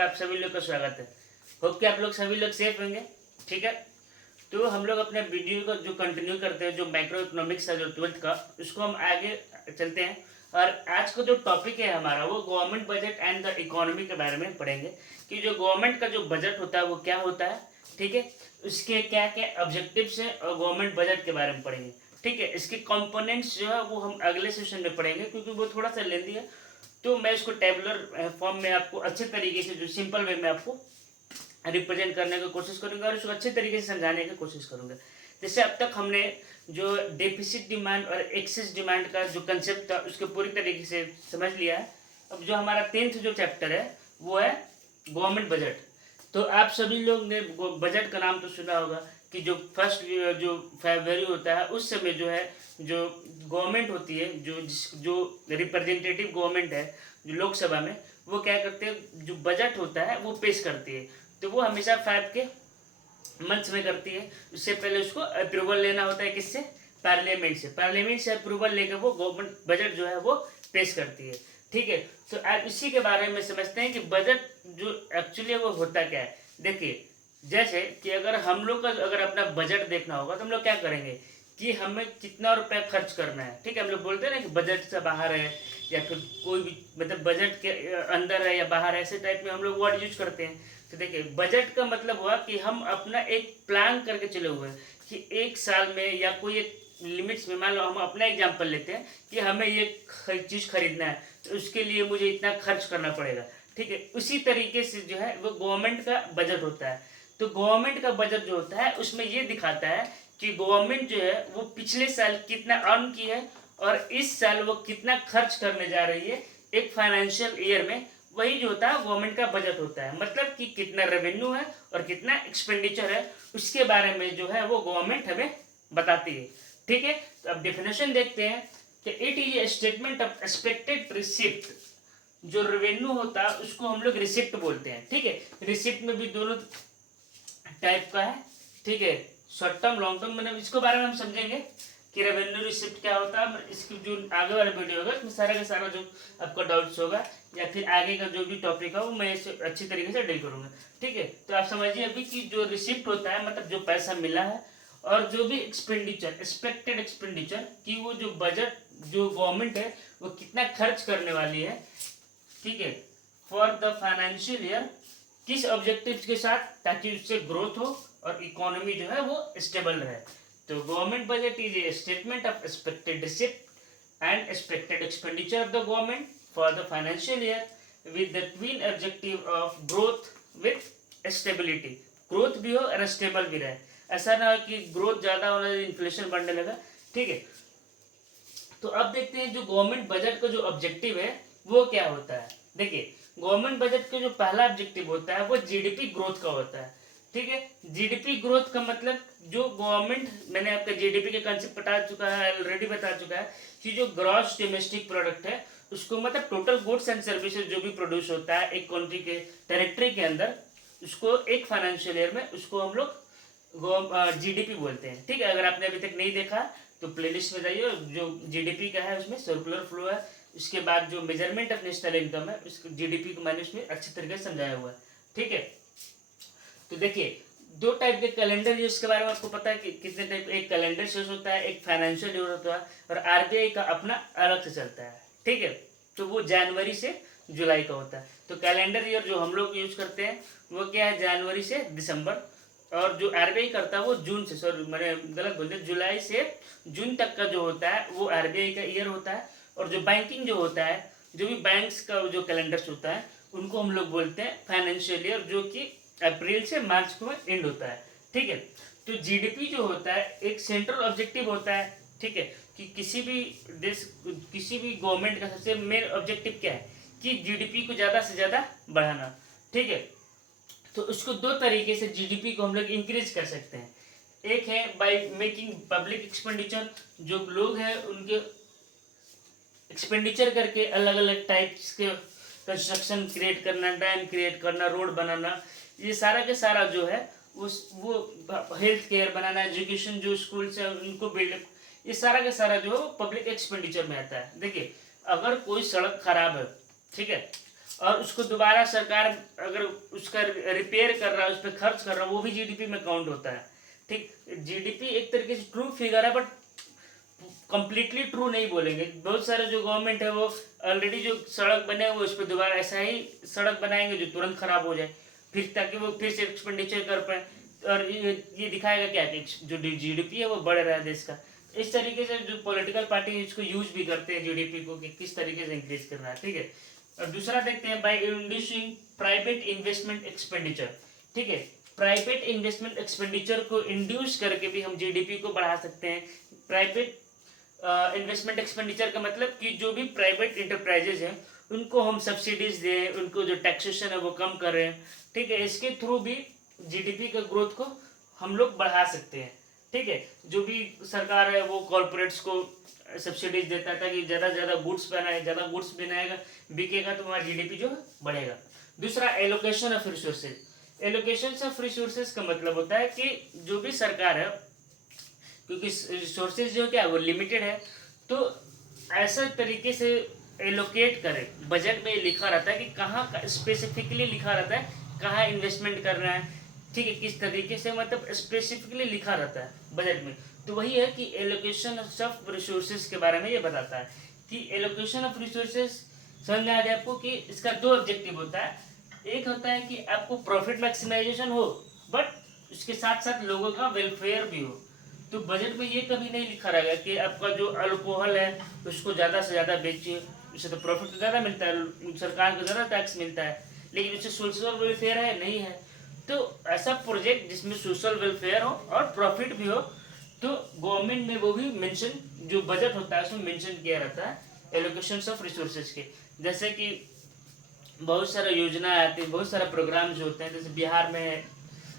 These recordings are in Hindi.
पर आप सभी लोग का स्वागत है। होप कि आप लोग सभी लोग सेफ होंगे। ठीक है, तो हम लोग अपने वीडियो को जो कंटिन्यू करते हैं, जो माइक्रो इकोनॉमिक्स है जो 12th का, उसको हम आगे चलते हैं। और आज का जो टॉपिक है हमारा वो government budget and the economy के बारे में पढ़ेंगे कि जो गवर्नमेंट का जो बजट होता है वो क्या होता है। ठीक है, उसके क्या क्या ऑब्जेक्टिव्स हैं और गवर्नमेंट बजट के बारे में पढ़ेंगे। ठीक है, इसके कंपोनेंट्स जो है वो हम अगले सेशन में पढ़ेंगे क्योंकि वो थोड़ा सा लेंदी है। तो मैं इसको टेबुलर फॉर्म में आपको अच्छे तरीके से, जो सिंपल वे में आपको रिप्रेजेंट करने की कोशिश करूंगा और उसको अच्छे तरीके से समझाने की कोशिश करूंगा। जैसे अब तक हमने जो डेफिसिट डिमांड और एक्सेस डिमांड का जो कंसेप्ट था उसको पूरी तरीके से समझ लिया है। अब जो हमारा 10th जो चैप्टर है वो है गवर्नमेंट बजट। तो आप सभी लोग ने बजट का नाम तो सुना होगा कि जो फर्स्ट जो फरवरी होता है उस समय जो है जो गवर्नमेंट होती है, जो रिप्रेजेंटेटिव गवर्नमेंट है जो लोकसभा में, वो क्या करते हैं, जो बजट होता है वो पेश करती है। तो वो हमेशा 5 के मंथ्स में करती है। उससे पहले उसको अप्रूवल लेना होता है, किससे, पार्लियामेंट से अप्रूवल लेकर वो गवर्नमेंट बजट जो है वो पेश करती है। ठीक है, तो आज इसी के बारे में समझते हैं कि बजट जो एक्चुअली वो होता क्या है। देखिए, जैसे कि अगर हम लोग का अगर अपना बजट देखना होगा तो हम लोग क्या करेंगे कि हमें कितना रुपया खर्च करना है। ठीक है, हम लोग बोलते हैं ना कि बजट से बाहर है या फिर कोई भी मतलब बजट के अंदर है या बाहर है, ऐसे टाइप में हम लोग वर्ड यूज करते हैं। तो देखिए, बजट का मतलब हुआ कि हम अपना एक प्लान करके चले हुए हैं कि एक साल में या कोई एक लिमिट्स में, मान लो हम अपना एग्जाम्पल लेते हैं कि हमें ये चीज़ खरीदना है तो उसके लिए मुझे इतना खर्च करना पड़ेगा। ठीक है, उसी तरीके से जो है वो गवर्नमेंट का बजट होता है। तो गवर्नमेंट का बजट जो होता है उसमें ये दिखाता है कि गवर्नमेंट जो है वो पिछले साल कितना अर्न की है और इस साल वो कितना खर्च करने जा रही है एक फाइनेंशियल ईयर में। वही जो होता है गवर्नमेंट का बजट होता है, मतलब कि कितना रेवेन्यू है और कितना एक्सपेंडिचर है उसके बारे में जो है वो गवर्नमेंट हमें बताती है। ठीक है, तो अब डेफिनेशन देखते हैं कि it is a statement of expected receipt. जो रेवेन्यू होता है उसको हम लोग रिसिप्ट बोलते हैं। ठीक है, रिसिप्ट में भी दोनों टाइप का है। ठीक है, शॉर्ट टर्म लॉन्ग टर्म, मतलब इसके बारे में हम समझेंगे कि रेवेन्यू रिसिप्ट क्या होता है। इसकी जो आगे वाला वीडियो होगा उसमें सारा का सारा जो आपका डाउट्स होगा या फिर आगे का जो भी टॉपिक है वो मैं इसे अच्छी तरीके से डील करूंगा। ठीक है, तो आप समझिए अभी कि जो रिसिप्ट होता है मतलब जो पैसा मिला है, और जो भी एक्सपेंडिचर, एक्सपेक्टेड एक्सपेंडिचर कि वो जो बजट जो गवर्नमेंट है वो कितना खर्च करने वाली है। ठीक है, फॉर द फाइनेंशियल ईयर, किस ऑब्जेक्टिव के साथ, ताकि उससे ग्रोथ हो और इकोनॉमी जो है वो स्टेबल रहे। तो government budget is a statement of expected receipt and expected expenditure of the government for the financial year with the twin objective of growth with stability. Growth भी हो और स्टेबल भी रहे, ऐसा ना हो कि ग्रोथ ज़्यादा होने इन्फ्लेशन बढ़ने लगा। ठीक है, तो अब देखते हैं जो गवर्नमेंट बजट का जो ऑब्जेक्टिव है वो क्या होता है। देखिए, गवर्नमेंट बजट का जो पहला ऑब्जेक्टिव होता है वो जीडीपी ग्रोथ का होता है। ठीक है, जीडीपी ग्रोथ का मतलब जो गवर्नमेंट, मैंने आपका जीडीपी के कंसेप्ट बता चुका है, ऑलरेडी बता चुका है कि जो ग्रॉस डोमेस्टिक प्रोडक्ट है उसको मतलब टोटल गुड्स एंड सर्विसेज जो भी प्रोड्यूस होता है एक कंट्री के टेरिटरी के अंदर, उसको एक फाइनेंशियल ईयर में उसको हम लोग जीडीपी बोलते हैं। ठीक है, अगर आपने अभी तक नहीं देखा तो प्लेलिस्ट में जाइए, जो जीडीपी का है उसमें सर्कुलर फ्लो है, उसके बाद जो मेजरमेंट ऑफ नेशनल इनकम है उसको जीडीपी को मैंने उसमें अच्छी तरीके से समझाया हुआ है। ठीक है, तो देखिए दो टाइप के कैलेंडर यूज के बारे में आपको पता है कि कितने टाइप, एक कैलेंडर यूज होता है, एक फाइनेंशियल यूज होता है, और आरबीआई का अपना अलग से चलता है। ठीक है, तो वो जनवरी से जुलाई का होता है। तो कैलेंडर ईयर जो हम लोग यूज करते हैं वो क्या है, जनवरी से दिसंबर, और जो आरबीआई करता है वो जून से, सॉरी मैंने गलत बोल दिया, जुलाई से जून तक का जो होता है वो आरबीआई का ईयर होता है। और जो बैंकिंग जो होता है, जो भी बैंक्स का जो कैलेंडर्स होता है उनको हम लोग बोलते हैं फाइनेंशियल ईयर, जो कि अप्रैल से मार्च को एंड होता है। ठीक है, तो जीडीपी जो होता है एक सेंट्रल ऑब्जेक्टिव होता है। ठीक है, कि किसी भी देश, किसी भी गवर्नमेंट का सबसे मेन ऑब्जेक्टिव क्या है कि जीडीपी को ज़्यादा से ज़्यादा बढ़ाना। ठीक है, तो उसको दो तरीके से जीडीपी को हम लोग इंक्रीज कर सकते हैं। एक है बाय मेकिंग पब्लिक एक्सपेंडिचर, जो लोग हैं उनके एक्सपेंडिचर करके अलग अलग टाइप्स के कंस्ट्रक्शन क्रिएट करना, डैम क्रिएट करना, रोड बनाना, ये सारा के सारा जो है वो हेल्थ केयर बनाना, एजुकेशन जो स्कूल से उनको बिल्ड, ये सारा का सारा जो है पब्लिक एक्सपेंडिचर में आता है। देखिए, अगर कोई सड़क खराब है, ठीक है, और उसको दोबारा सरकार अगर उसका रिपेयर कर रहा है, उस पर खर्च कर रहा है, वो भी जीडीपी में काउंट होता है। ठीक, जीडीपी एक तरीके से ट्रू फिगर है, बट कंप्लीटली ट्रू नहीं बोलेंगे। बहुत सारे जो गवर्नमेंट है वो ऑलरेडी जो सड़क बने हुए उस पर दोबारा ऐसा ही सड़क बनाएंगे जो तुरंत खराब हो जाए, फिर ताकि वो फिर से एक्सपेंडिचर कर पाए, और ये दिखाएगा क्या कि जो जीडीपी है वो बढ़ रहा है देश का। इस तरीके से जो पॉलिटिकल पार्टी इसको यूज भी करते हैं जीडीपी को कि किस तरीके से इंक्रीज करना है। ठीक है, और दूसरा देखते हैं by inducing private investment expenditure. ठीक है, प्राइवेट इन्वेस्टमेंट एक्सपेंडिचर को इंड्यूस करके भी हम जीडीपी को बढ़ा सकते हैं। प्राइवेट इन्वेस्टमेंट एक्सपेंडिचर का मतलब कि जो भी प्राइवेट इंटरप्राइजेज हैं उनको हम सब्सिडीज दें, उनको जो टैक्सेशन है वो कम करें। ठीक है, इसके थ्रू भी जीडीपी का ग्रोथ को हम लोग बढ़ा सकते हैं। ठीक है, जो भी सरकार है वो कॉरपोरेट्स को सब्सिडीज देता है ताकि ज़्यादा से ज़्यादा गुड्स बनाए, ज़्यादा गुड्स बनाएगा, बिकेगा तो हमारा जीडीपी जो है बढ़ेगा। दूसरा, allocation of resources. Allocation of resources का मतलब होता है कि जो भी सरकार है, क्योंकि रिसोर्सेज जो क्या है वो लिमिटेड है, तो ऐसा तरीके से एलोकेट करे। बजट में लिखा रहता है कि कहाँ स्पेसिफिकली लिखा रहता है कहाँ इन्वेस्टमेंट करना है। ठीक है, किस तरीके से मतलब स्पेसिफिकली लिखा रहता है बजट में। तो वही है कि एलोकेशन ऑफ रिसोर्सेज के बारे में ये बताता है कि एलोकेशन ऑफ रिसोर्सेज समझ में आ गया आपको कि इसका दो ऑब्जेक्टिव होता है। एक होता है कि आपको प्रॉफिट मैक्सिमाइजेशन हो, बट उसके साथ साथ लोगों का वेलफेयर भी हो। तो बजट में ये कभी नहीं लिखा रहेगा कि आपका जो अल्कोहल है उसको ज़्यादा से ज़्यादा बेचिए, उससे तो प्रॉफिट तो ज़्यादा मिलता है, सरकार को ज़्यादा टैक्स मिलता है, लेकिन उससे सोशल वेलफेयर है नहीं है। तो ऐसा प्रोजेक्ट जिसमें सोशल वेलफेयर हो और प्रॉफिट भी हो, तो गवर्नमेंट में वो भी मेंशन, जो बजट होता है उसमें मेंशन किया रहता है एलोकेशन ऑफ रिसोर्सेज के। जैसे कि बहुत सारा योजना आती है, बहुत सारा प्रोग्राम जो होते हैं, जैसे बिहार में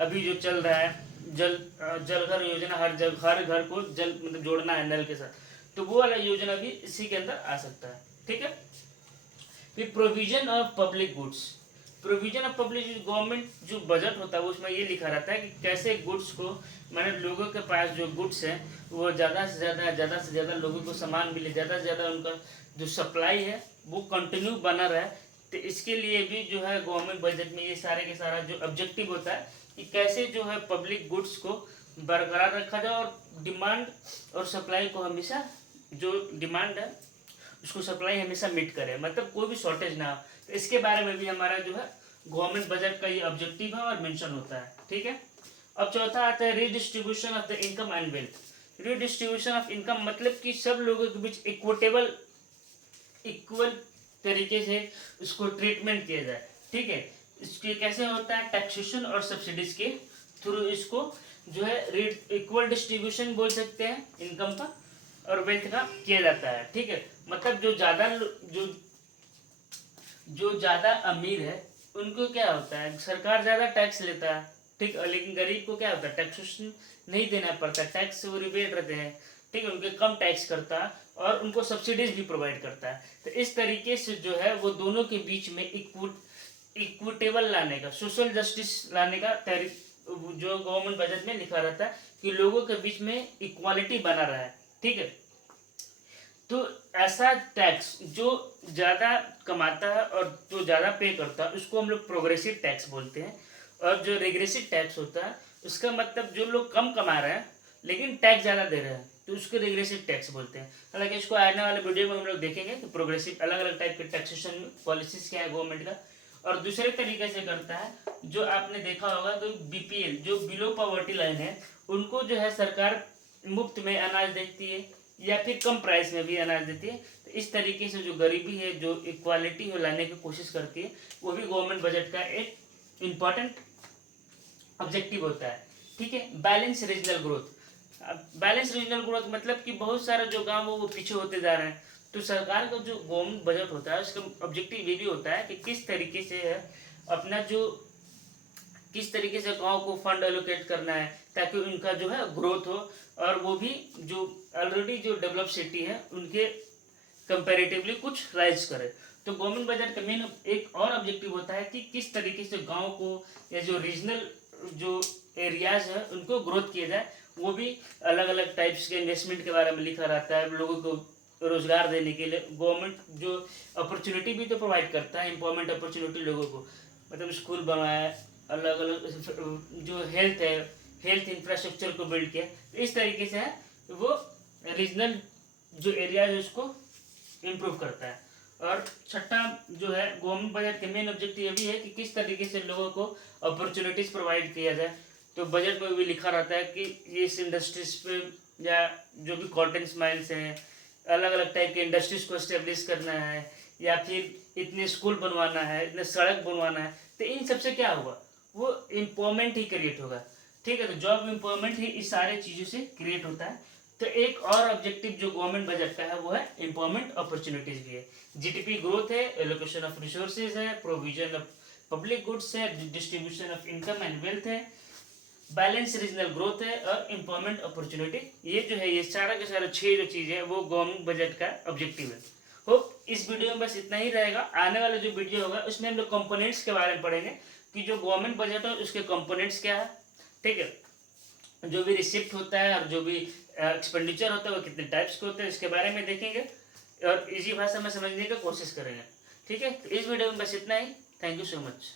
अभी जो चल रहा है जल घर योजना, हर घर को जल मतलब जोड़ना है नल के साथ, तो वो वाला योजना भी इसी के अंदर आ सकता है। ठीक है, फिर provision of public goods. Provision of public government जो बजट होता है उसमें ये लिखा रहता है कि कैसे गुड्स को, मैंने लोगों के पास जो गुड्स है वो ज़्यादा से ज़्यादा लोगों को सामान मिले, ज़्यादा से ज़्यादा उनका जो सप्लाई है वो कंटिन्यू बना रहे। तो इसके लिए भी जो है गवर्नमेंट बजट में ये सारे के सारा जो ऑब्जेक्टिव होता है कि कैसे जो है पब्लिक गुड्स को बरकरार रखा जाए, और डिमांड और सप्लाई को हमेशा, जो डिमांड है उसको सप्लाई हमेशा मीट करे, मतलब कोई भी शॉर्टेज ना हो। तो इसके बारे में भी हमारा जो है गवर्नमेंट बजट का ये ऑब्जेक्टिव है और मेंशन होता है। ठीक है, अब चौथा आता है redistribution of the income and wealth. Redistribution of income मतलब कि सब लोगों के बीच इक्वल तरीके से उसको ट्रीटमेंट किया जाए। ठीक है, इसके कैसे होता है, टैक्सेशन और सब्सिडीज के थ्रू इसको जो है इक्वल डिस्ट्रीब्यूशन बोल सकते हैं इनकम का और वेल्थ का किया जाता है। ठीक है, मतलब जो ज़्यादा अमीर है उनको क्या होता है, सरकार ज़्यादा टैक्स लेता है। ठीक, लेकिन गरीब को क्या होता है, टैक्सेशन नहीं देना पड़ता, टैक्स से वो रिबेट रहते हैं। ठीक है, उनके कम टैक्स करता है और उनको सब्सिडीज भी प्रोवाइड करता है। तो इस तरीके से जो है वो दोनों के बीच में इक्विटेबल लाने का, सोशल जस्टिस लाने का जो गवर्नमेंट बजट में लिखा रहता है कि लोगों के बीच में इक्वालिटी बना रहा है। ठीक है, तो ऐसा टैक्स जो ज़्यादा कमाता है और जो ज़्यादा पे करता है उसको हम लोग प्रोग्रेसिव टैक्स बोलते हैं, और जो रिग्रेसिव टैक्स होता है उसका मतलब जो लोग कम कमा रहे हैं लेकिन टैक्स ज़्यादा दे रहे हैं तो उसको रिग्रेसिव टैक्स बोलते हैं। हालांकि इसको आने वाले वीडियो में हम लोग देखेंगे कि प्रोग्रेसिव अलग अलग टाइप के टैक्सेशन पॉलिसीज क्या है गवर्नमेंट का। और दूसरे तरीके से करता है, जो आपने देखा होगा तो बीपीएल जो बिलो पॉवर्टी लाइन है उनको जो है सरकार मुफ्त में अनाज देती है या फिर कम प्राइस में भी अनाज देती है। तो इस तरीके से जो गरीबी है, जो इक्वालिटी है लाने की कोशिश करती है, वो भी गवर्नमेंट बजट का एक इम्पॉर्टेंट ऑब्जेक्टिव होता है। ठीक है, balance regional growth. Balance regional growth मतलब कि बहुत सारा जो गांव वो पीछे होते जा रहे हैं, तो सरकार का जो गवर्नमेंट बजट होता है उसका ऑब्जेक्टिव ये भी होता है कि किस तरीके से है अपना जो किस तरीके से गांव को फंड एलोकेट करना है ताकि उनका जो है ग्रोथ हो, और वो भी जो ऑलरेडी जो डेवलप सिटी है उनके कंपैरेटिवली कुछ राइज करे। तो गवर्नमेंट बजट का मेन एक और ऑब्जेक्टिव होता है कि किस तरीके से गांव को या जो रीजनल जो एरियाज है उनको ग्रोथ किया जाए। वो भी अलग अलग टाइप्स के इन्वेस्टमेंट के बारे में लिखा रहता है, लोगों को रोजगार देने के लिए गवर्नमेंट जो अपॉर्चुनिटी भी तो प्रोवाइड करता है, एम्प्लॉयमेंट अपॉर्चुनिटी लोगों को, मतलब स्कूल बनवाया, अलग अलग जो हेल्थ इंफ्रास्ट्रक्चर को बिल्ड किया। तो इस तरीके से है वो रीजनल जो एरिया है उसको इम्प्रूव करता है। और छठा जो है गवर्नमेंट बजट के मेन ऑब्जेक्टिव ये भी है कि किस तरीके से लोगों को अपॉर्चुनिटीज़ प्रोवाइड किया जाए। तो बजट में भी लिखा रहता है कि इस इंडस्ट्रीज पे या जो भी कॉटन माइल्स हैं, अलग अलग टाइप के इंडस्ट्रीज को इस्टेब्लिश करना है, या फिर इतने स्कूल बनवाना है, इतने सड़क बनवाना है। तो इन सबसे क्या होगा, वो एम्प्लॉयमेंट ही क्रिएट होगा। ठीक है, तो जॉब एम्प्लॉयमेंट ही इस सारे चीज़ों से क्रिएट होता है। तो एक और ऑब्जेक्टिव जो गवर्नमेंट बजट का है वो है एम्प्लॉयमेंट अपॉर्चुनिटीज भी है। जीडीपी ग्रोथ है, एलोकेशन ऑफ रिसोर्सेज है, प्रोविजन ऑफ पब्लिक गुड्स है, distribution of income and wealth है, बैलेंस रीजनल ग्रोथ है और एम्प्लॉयमेंट अपॉर्चुनिटी। ये जो है ये सारा के सारा 6 जो चीज़ है वो गवर्नमेंट बजट का ऑब्जेक्टिव है। होप इस वीडियो में बस इतना ही रहेगा। आने वाला जो वीडियो होगा उसमें हम लोग कंपोनेंट्स के बारे में पढ़ेंगे कि जो गवर्नमेंट बजट है उसके कंपोनेंट्स क्या है। ठीक है, जो भी रिसिप्ट होता है और जो भी एक्सपेंडिचर होता है वो कितने टाइप्स के होते हैं इसके बारे में देखेंगे और इजी भाषा में समझने की कोशिश करेंगे। ठीक है, तो इस वीडियो में बस इतना ही। Thank you so much.